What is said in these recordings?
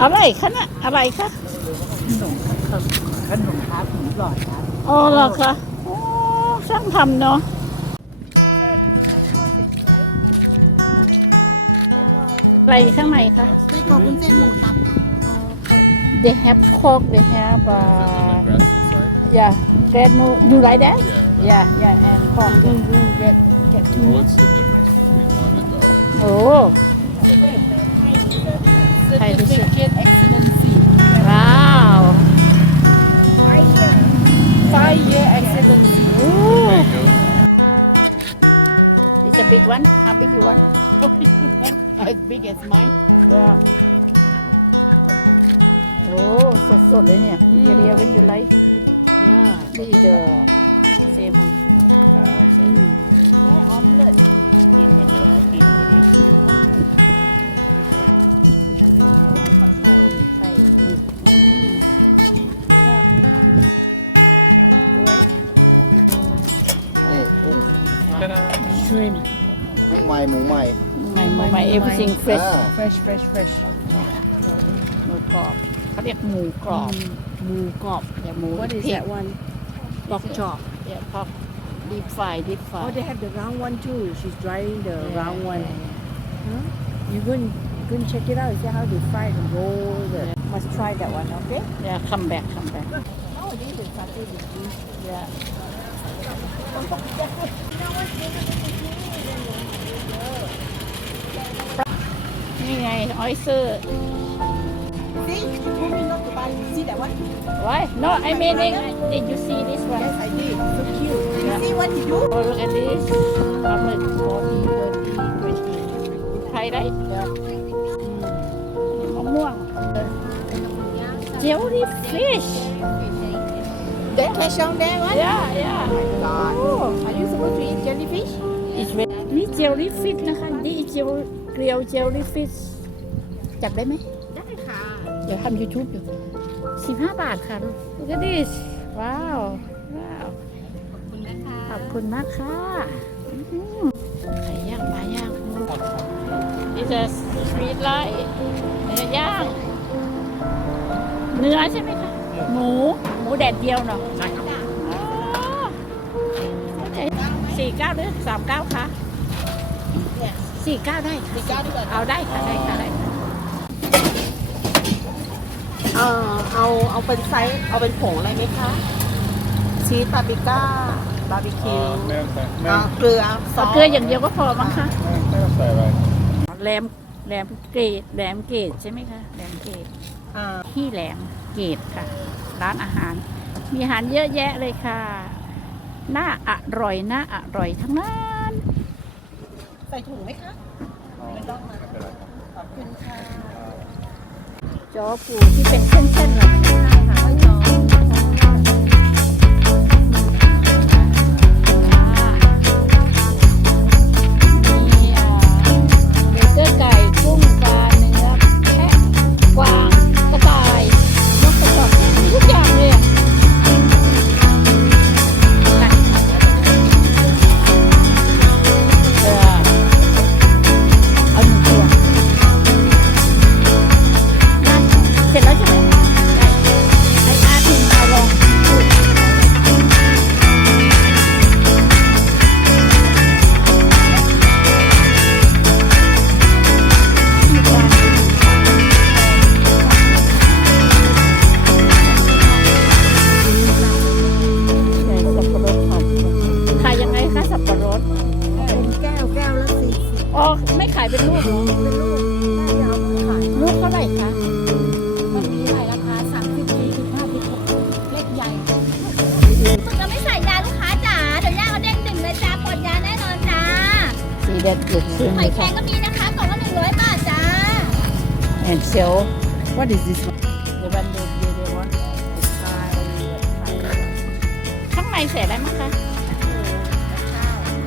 อะไรคะน่ะอะไรคะขนมครับขนมครับขนมหลอดครับอ๋อเหรอคะโอ้ช่างทำเนาะอะไรข้างในคะไส้กรอกวุ้นเส้นหมูสับ they have coke they have uh, grass inside? yeah granule you like that Yeah. yeah yeah and pork get get two What's the difference between one and the other? โอ้ไทยดิช Certificate Excellency ว้าว Five Year Excellency โอ้ Mango. it's a big one how big you want as big as mine ว่าโอ้สดๆเลยเนี่ยอืมเรียเป็นอยู่ไร yeah นี่เดอเซมอืมไ ช่วย กุ้งใหม่หมูใหม่ ใหม่ใหม่ใหม่ everything fresh อ่า fresh fresh fresh หมูกรอบเขาเรียกหมูกรอบ หมูกรอบ อย่าหมู What is เผ็ด that one pork chop อย่าพอกดีฟายดีฟาย Oh they have the round one too she's drying the round one huh? you go and go and check it out see how they fry and roll the must try that one okay อย่าคัมแบ็กคัมแบ็ก nowadays the satay is used อย่า นี่ไงออยเซอร์ See, you told me not to buy. See that one? Why? No, I mean, it, did you see this one? Yes, I did. So cute. You Yeah. see what he do? Oh, look at this. How much? 40, 30, 20. ไทยได้มะม่วง jellyfish That cash on there, what? yeah yeah God. oh Are you supposed to eat jellyfish? it's very นี่ jellyfish นะคะ นี่เจลเกลียว jellyfish จับได้ไหม ได้ค่ะ เดี๋ยวทำ YouTube อยู่15บาทค่ะ look at this ว้าว ว้าว ขอบคุณมากค่ะอื้อหือไก่ย่างปลาย่างนี่จะสวีทไลท์เนื้อย่าง เนื้อใช่ไหมคะ หมูห มูแดดเดียวเนาะใช่ครับสี่เก้าหรือสามเก้าคะสี่เก้าได้สี่เก้าดีกว่าเอาได้ค่ะได้ค่ะได้ค่ะเอ่อเอาเอาเป็นไซส์เอาเป็นผงอะไรไหมคะชีสปาปริก้าบาร์บีคิว Uh, man, man, อ่า man, เกลือซอเอาสเกลืออย่างเดียวก็พอมั้งคะ man, ใส่อะไรแหลมแหลมเกรดแหลมเกรดใช่ไหมคะแหลมเกรดอ่าที่แหลม เกตค่ะ ร้านอาหาร มีอาหารเยอะแยะเลยค่ะ น่าอร่อยน่าอร่อยทั้งนั้นใส่ถุงไหมคะไม่ต้องนะไม่เป็นไรครับขอบคุณค่ะจอปูที่เป็นเส้นๆเลย คะสับปะรดเป็นแก้วแก้วละสี่สิบอ๋อไม่ขายเป็นลูกเหรอเป็นลูกน่าจะเอามาขายลูกเท่าไหร่คะมันมีหลายราคาสามสิบสี่สิบห้าสิบหกสิบเล็กใหญ่เราไม่ใส่ยาลูกค้าจ๋าเดี๋ยวย่าเอาเด้งดึงเลยจ้าปลดยาแน่นอนจ้าสีเด็ดเด็ดซึ้งหเลอยยแครค่ะงก็มีนะคะกล่องละหนึ่งร้อยบาทจ้าแอนเซล What is this one เดี๋ยววันเดียวเดี๋ยวเดี๋ยววันข้างในใส่อะไรมั้งคะ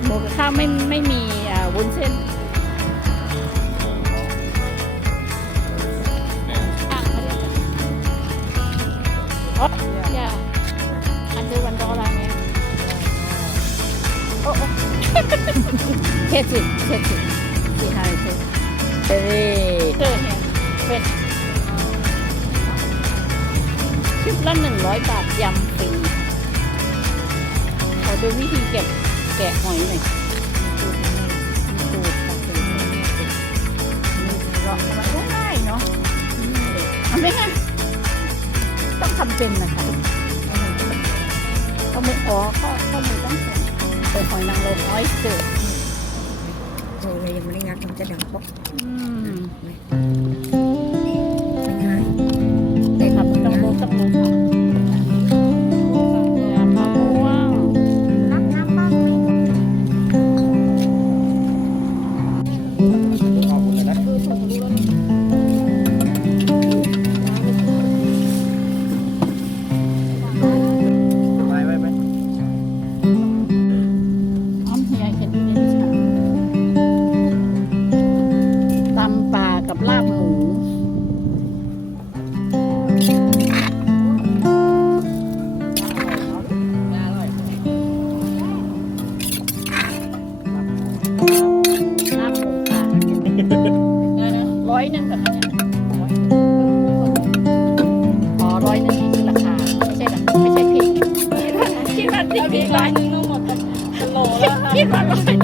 หมูกับข้าวไม่ไม่มีอ่าวุ้นเส้นอะเขาเรียกอะไรอ๋ออย่าอันเดอร์วันดอลลาร์เนี่ยโอ้โอ้เทสิเทสิสี่ห้าเทสเอ้ยเจอเนี่ยเป็นร้อยบาทยำฟรีขอดูวิธีเก็บ แกะหอยหน่อยดูค่ะดูนี่เราทำมันง่ายเนาะมันไม่ง่ายต้องทำเป็นนะคะข้อมืออ๋อข้อข้อมือต้องเป็นหอยนางรมออยสเตอร์โอ้ยยังไม่ได้งัดมันจะดังป๊อกอืม แล้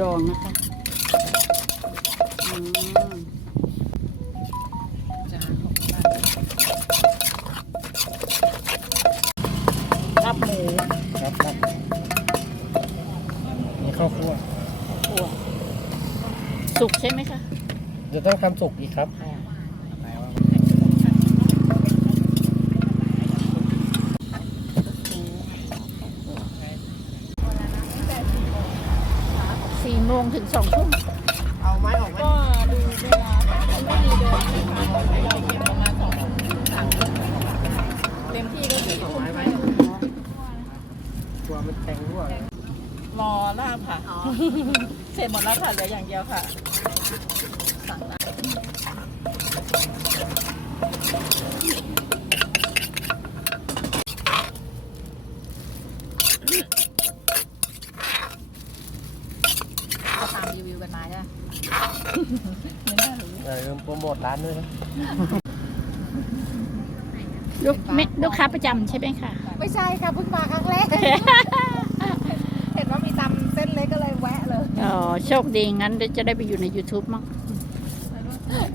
ดองนะคะอืมลาบหมูครับครับนี่ข้าวคั่วขั่วสุกใช่ไหมคะ จะต้องทำสุกอีกครับสี่ แทงรั่วรอลาบค่ะ เสร็จหมดแล้วค่ะเหลืออย่างเดียวค่ะ สั่งได้ก็ตามรีวิวกันมาใช่ไหมไม่น่ารู้อย่าลืมโปรโมทร้านด้วยนะลูกเมลูกค้าประจำใช่ไหมคะ ไม่ใช่ค่ะเพิ่งมาครั้งแรก เห็นว่ามีตำเส้นเล็กก็เลยแวะเลย อ๋อ โชคดีงั้นเดี๋ยวจะได้ไปอยู่ใน YouTube มั้ง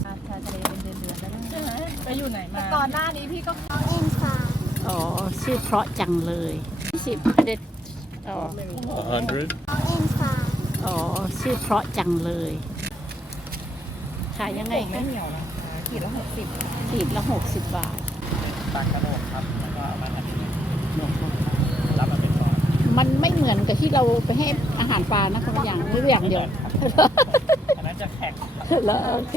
ชาทะเลเป็นเดือนๆแล้วนะใช่ไหมไปอยู่ไหนมาก่อนหน้านี้พี่ก็เอ็นฟาอ๋อ ชื่อเพราะจังเลยสิบเด็ดอ๋อ A hundred เอ็นฟาอ๋อ ชื่อเพราะจังเลยขายยังไงไม่คะเหนียวนะขีดละหกสิบขีดละหกสิบบาทตักกระโดดครับ แล้วก็เอามาทันทีรับมาเป็นซอง มันไม่เหมือนกับที่เราไปให้อาหารปลานะคนละอย่างหรืออย่างเดียวอันนั้นจะแข็งแล้วโอเค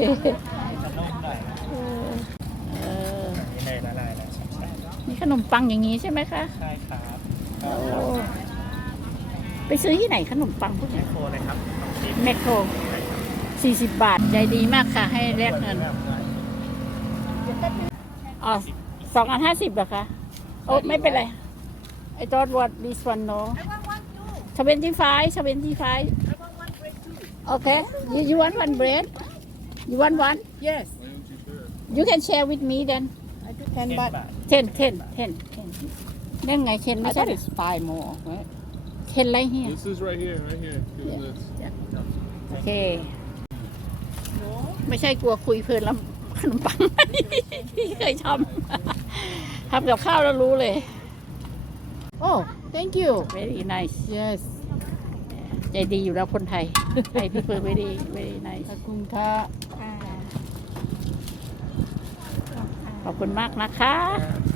จะนุ่มหน่อยเออเออนี่เลยละลายแล้วใช่นี่ขนมปังอย่างนี้ใช่ไหมคะใช่ครับโอ้ไปซื้อที่ไหนขนมปังพวกแมนี้คโครเลยครับชิมแมคโครสี่สิบบาทใจดีมากค่ะ ให้แลกเงินอ๋อสองอันห้าสิบเหรอคะโอ้ไม่เป็นไร I thought what this one no seventy five seventy five okay you you want one bread you want one yes you can share with me then I do ten but ten ten ten ten นั่นไงเคนไม่ I ใช่ thought it's five more right เคนไรเฮีย This is right here, right here. Here's this. โอเค ไม่ใช่กลัวคุยเพลินแล้วขนมปังพี่เคยทำทำกับข้าวแล้วรู้เลย oh thank you very nice yes ใจดีอยู่แล้วคนไทยไทยพี่เฟิร์ไม่ดีไม่ดีในขอบคุณค่ะค่ะขอบคุณมากนะคะครับ